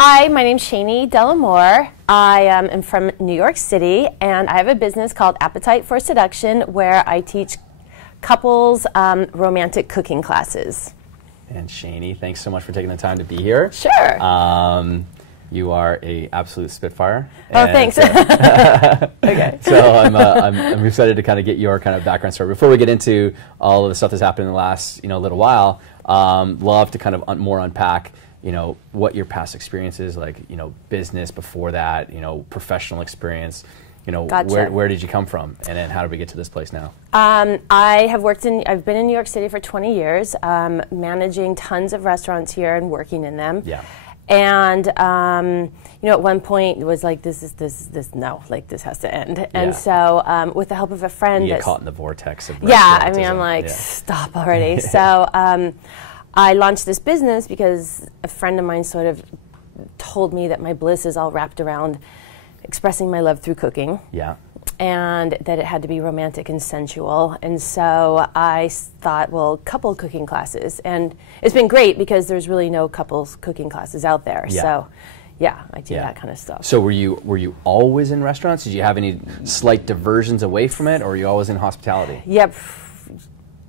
Hi, my name's Shani Delamor. I am from New York City, and I have a business called Appetite for Seduction, where I teach couples romantic cooking classes. And Shani, thanks so much for taking the time to be here. Sure. You are a absolute spitfire. Oh, thanks. Okay. So I'm excited to kind of get your kind of background story. Before we get into all of the stuff that's happened in the last little while, love to kind of more unpack what your past experience is, like business before that, professional experience. Gotcha. Where did you come from, and then how did we get to this place now? I've been in New York City for 20 years, managing tons of restaurants here and working in them. Yeah. And at one point it was like, this has to end. And so with the help of a friend, you get caught in the vortex of I'm like, stop already. So I launched this business because a friend of mine sort of told me that my bliss is all wrapped around expressing my love through cooking. Yeah. And that it had to be romantic and sensual. And so I thought, well, couple cooking classes. And it's been great because there's really no couples cooking classes out there. Yeah. So yeah, I do that kind of stuff. So were you always in restaurants? Did you have any slight diversions away from it, or were you always in hospitality? Yep.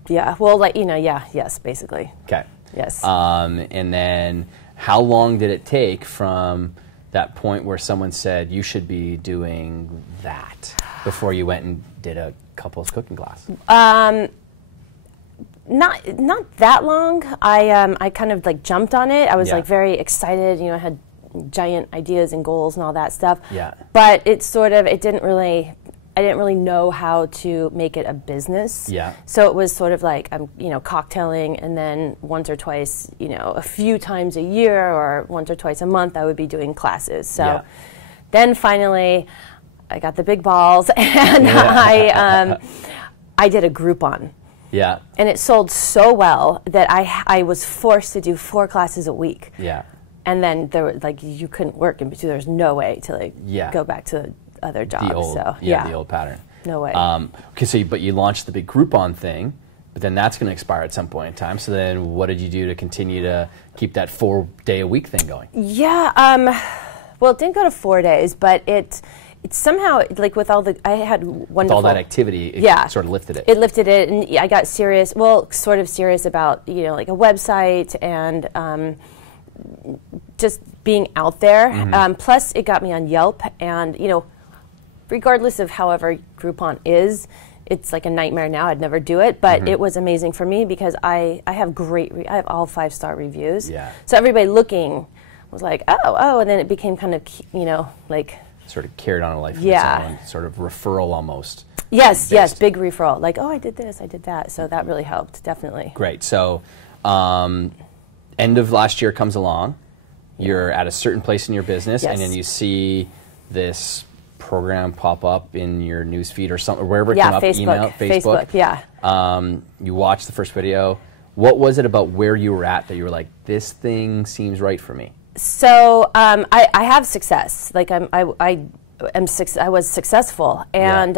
Yeah. Well, yes, basically. Okay. Yes. And then how long did it take from that point where someone said you should be doing that before you went and did a couples cooking class? Not that long. I kind of like jumped on it. I was like very excited. I had giant ideas and goals and all that stuff. Yeah. But I didn't really know how to make it a business. Yeah. So it was sort of like cocktailing, and then once or twice, a few times a year or once or twice a month, I would be doing classes. So then finally, I got the big balls, and I did a Groupon. Yeah. And it sold so well that I was forced to do 4 classes a week. Yeah. And then you couldn't work in between. There was no way to go back to other jobs. The old, the old pattern. No way. Okay, but you launched the big Groupon thing, but then that's going to expire at some point in time. So then what did you do to continue to keep that 4-day-a-week thing going? Yeah, well, it didn't go to 4 days, but it somehow, with all I had wonderful... With all that activity, it sort of lifted it. It lifted it, and I got serious, sort of serious about, like a website and just being out there. Mm-hmm. Plus, it got me on Yelp, and, regardless of however Groupon is, it's like a nightmare now. I'd never do it, but it was amazing for me because I have I have all 5-star reviews. Yeah. So everybody looking was like, oh, and then it became kind of, sort of carried on a life of its own, sort of referral almost. Yes, big referral. Like, oh, I did this, I did that. So that really helped, definitely. Great. So end of last year comes along. You're at a certain place in your business, and then you see this program pop up in your newsfeed or something, or wherever it came up, email, Facebook. Yeah. You watched the first video. What was it about where you were at that you were like, this thing seems right for me? So I have success. Like I was successful, and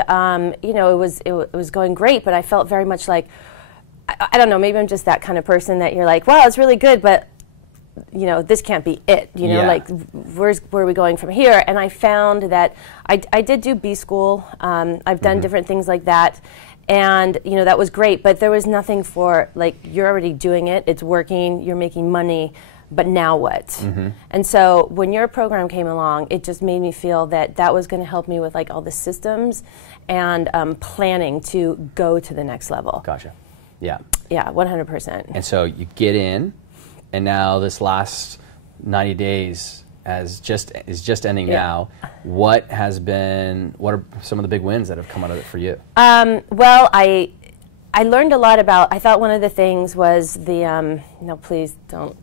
it was going great. But I felt very much like I don't know. Maybe I'm just that kind of person that you're like, wow, it's really good, but this can't be it. Like where are we going from here? And I found that I did do B school. I've done different things like that, and that was great. But there was nothing for you're already doing it. It's working. You're making money. But now what? And so when your program came along, it just made me feel that was going to help me with all the systems and planning to go to the next level. Gotcha. Yeah. Yeah, 100%. And so you get in, and now this last 90 days is just ending now. What are some of the big wins that have come out of it for you? Well, I learned a lot about. I thought one of the things was the. No, please don't.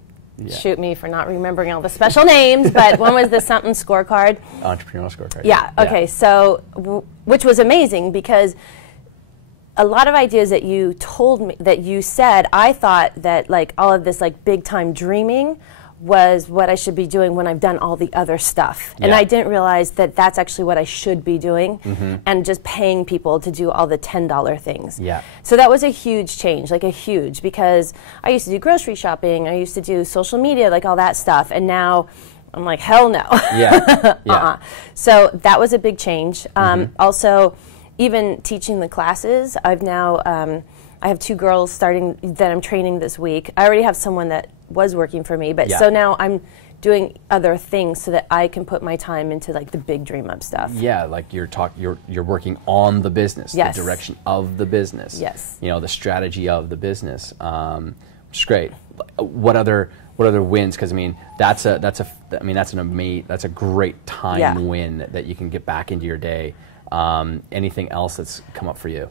Shoot me for not remembering all the special names, but one was the something scorecard. Entrepreneurial scorecard. Yeah, okay, so, which was amazing because a lot of ideas that you told me, that you said, I thought that all of this big time dreaming was what I should be doing when I've done all the other stuff. And I didn't realize that that's actually what I should be doing, and just paying people to do all the $10 things. Yeah. So that was a huge change, because I used to do grocery shopping, I used to do social media, all that stuff, and now I'm like, hell no. Yeah. So that was a big change. Also, even teaching the classes, I've now, I have 2 girls starting that I'm training this week. I already have someone that was working for me, but so now I'm doing other things so that I can put my time into like the big dream up stuff. Yeah, like you're working on the business, the direction of the business. Yes. You know, the strategy of the business, which is great. What other wins? Because I mean, that's a great time win that you can get back into your day. Anything else that's come up for you?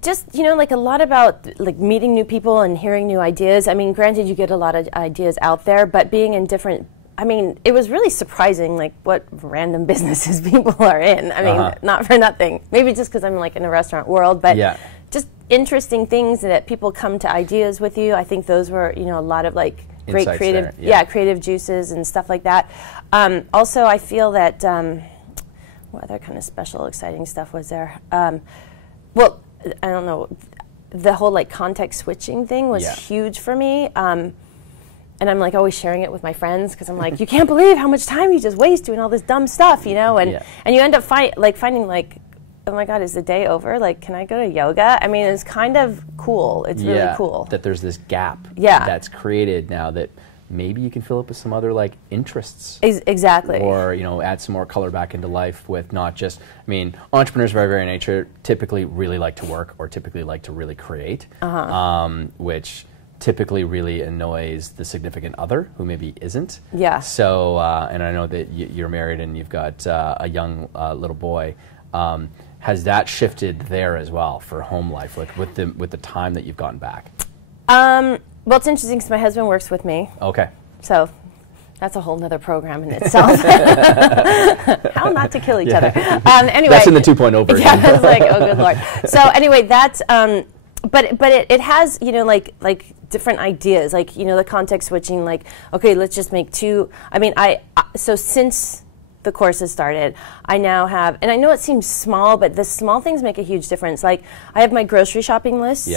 Just, you know, like a lot about like meeting new people and hearing new ideas. I mean, granted, you get a lot of ideas out there, but being in different, I mean, it was really surprising like what random businesses people are in. I mean, not for nothing. Maybe just because I'm like in a restaurant world, but just interesting things that people come to ideas with you. I think those were, you know, a lot of like great Insights creative, there, creative juices and stuff like that. Also, I feel that, what other kind of special, exciting stuff was there? Well, I don't know, the whole like context switching thing was huge for me. And I'm like always sharing it with my friends because I'm like, you can't believe how much time you just waste doing all this dumb stuff, you know? And you end up finding like, oh my God, is the day over? Like, can I go to yoga? I mean, it's kind of cool. It's really cool. That there's this gap that's created now that maybe you can fill up with some other like interests. Exactly. Or, you know, add some more color back into life with not just, I mean, entrepreneurs by very nature typically really like to work or typically like to really create, which typically really annoys the significant other who maybe isn't. Yeah. So, and I know that you're married and you've got a young little boy. Has that shifted there as well for home life, like with the time that you've gotten back? Well, it's interesting because my husband works with me. Okay. So that's a whole nother program in itself. How not to kill each other. Anyway. That's in the 2.0 version. Yeah, that's like, oh, good Lord. So anyway, that's, but it has, you know, like different ideas, like, you know, the context switching, like, okay, let's just make 2. I mean, so since the course has started, I now have, and I know it seems small, but the small things make a huge difference. Like, I have my grocery shopping list.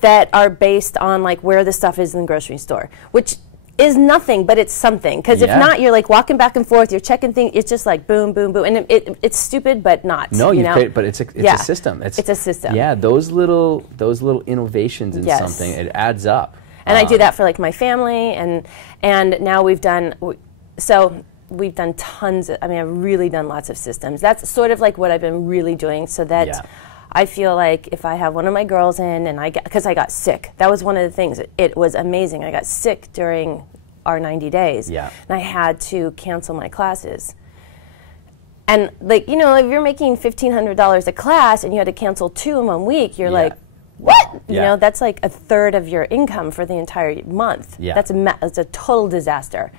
That are based on like where the stuff is in the grocery store, which is nothing, but it's something. Because if not, you're like walking back and forth, you're checking things. It's just like boom, boom, boom, and it's stupid, but not. No, you know? Created, but it's a system. It's a system. Yeah, those little innovations in something, it adds up. And I do that for like my family, and now we've done tons of, I mean, I've really done lots of systems. That's sort of like what I've been really doing, so that I feel like if I have one of my girls in and because I got sick, that was one of the things. It was amazing. I got sick during our 90 days, and I had to cancel my classes. And like, you know, if you're making $1,500 a class and you had to cancel 2 in 1 week, you're like, what? You know, that's like 1/3 of your income for the entire month. That's a total disaster.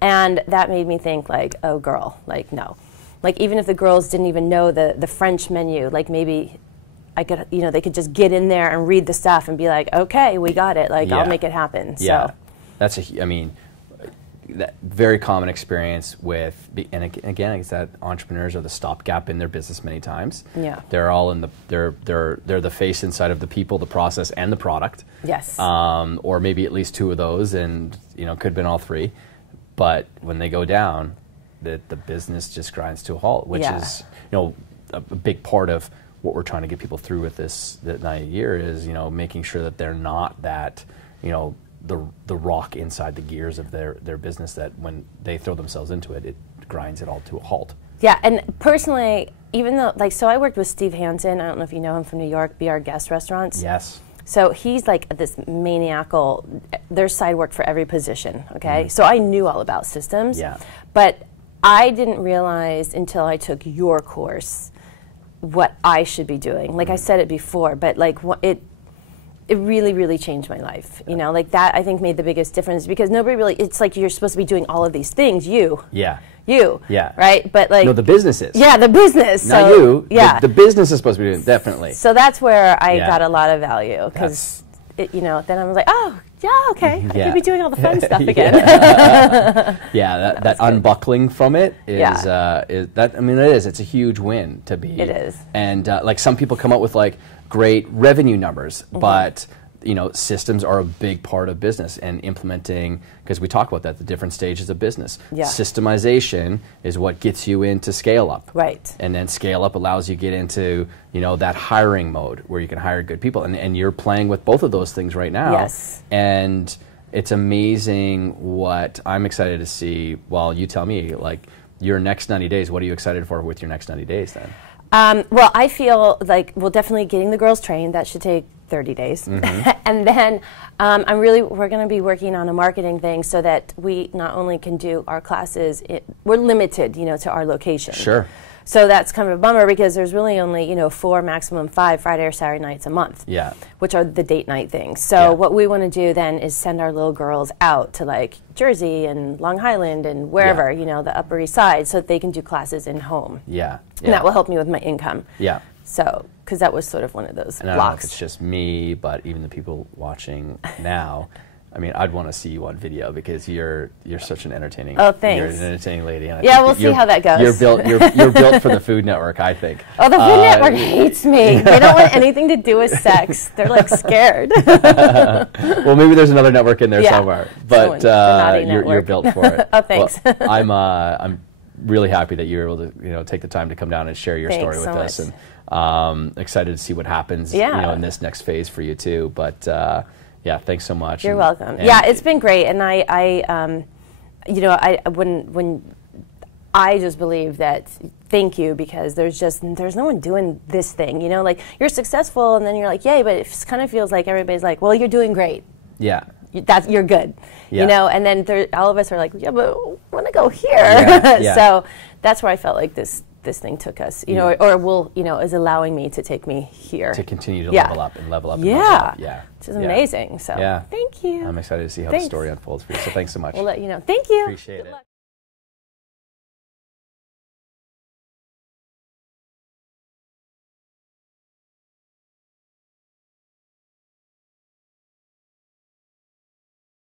And that made me think like, oh girl, like no. Like even if the girls didn't even know the French menu, like maybe I could, you know, they could just get in there and read the stuff and be like, okay, we got it. Like I'll make it happen. So that's I mean, that very common experience with, and again, it's that entrepreneurs are the stopgap in their business many times. They're all in they're the face inside of the people, the process, and the product. Or maybe at least 2 of those, and you know, could have been all 3. But when they go down, the business just grinds to a halt, which is, you know, a big part of what we're trying to get people through with this 90 year is, you know, making sure that they're not that, you know, the rock inside the gears of their business, that when they throw themselves into it, it grinds it all to a halt. Yeah, and personally, even though, like, so I worked with Steve Hansen, I don't know if you know him from New York, Be Our Guest Restaurants. Yes. So he's like this maniacal, there's side work for every position, okay? So I knew all about systems, but I didn't realize until I took your course what I should be doing. Like I said it before, but like it really, really changed my life. You know, like that I think made the biggest difference, because nobody really, it's like you're supposed to be doing all of these things, you. Right? But like, no, the business is. Yeah, the business. Not so, you. Yeah. The business is supposed to be doing, definitely. So that's where I got a lot of value, because, you know, then I was like, oh, yeah, okay, I could be doing all the fun stuff again. That unbuckling from it is that. I mean, it is. It's a huge win to be. It is. And like some people come up with like great revenue numbers, but systems are a big part of business, and implementing, because we talk about that, the different stages of business. Yeah. Systemization is what gets you into scale up. Right. And then scale up allows you to get into, that hiring mode where you can hire good people. And you're playing with both of those things right now. Yes. And it's amazing what I'm excited to see. Well, you tell me, like, your next 90 days, what are you excited for with your next 90 days then? Well, I feel like, definitely getting the girls trained. That should take 30 days. Mm-hmm. And then we're going to be working on a marketing thing so that we not only can do our classes, we're limited, to our location. Sure. So that's kind of a bummer because there's really only, 4, maximum 5 Friday or Saturday nights a month. Yeah. Which are the date night things. So what we want to do then is send our little girls out to like Jersey and Long Island and wherever, the Upper East Side, so that they can do classes in home. Yeah. And that will help me with my income. Yeah. So, because that was sort of one of those and I blocks. don't know if it's just me, but even the people watching now, I mean, I'd want to see you on video because you're such an entertaining. Oh, thanks. You're an entertaining lady. And we'll see how that goes. You're built for the Food Network, I think. Oh, the Food Network hates me. They don't want anything to do with sex. They're like scared. Well, maybe there's another network in there somewhere, but you're built for it. Oh, thanks. Well, I'm really happy that you're able to take the time to come down and share your story with us, and excited to see what happens in this next phase for you too. But yeah, thanks so much. You're welcome. Yeah, it's been great, and I just believe that. Thank you, because there's no one doing this thing. Like, you're successful, and then you're like, yay, but it kind of feels like everybody's like, well, you're doing great. Yeah. You're good. And then all of us are like, yeah, but I want to go here. Yeah. So that's where I felt like this thing took us, or is allowing me to take me here. To continue to level up and level up. And level up. Yeah. Which is amazing. So thank you. I'm excited to see how the story unfolds for you. So thanks so much. We'll let you know. Thank you. Appreciate it.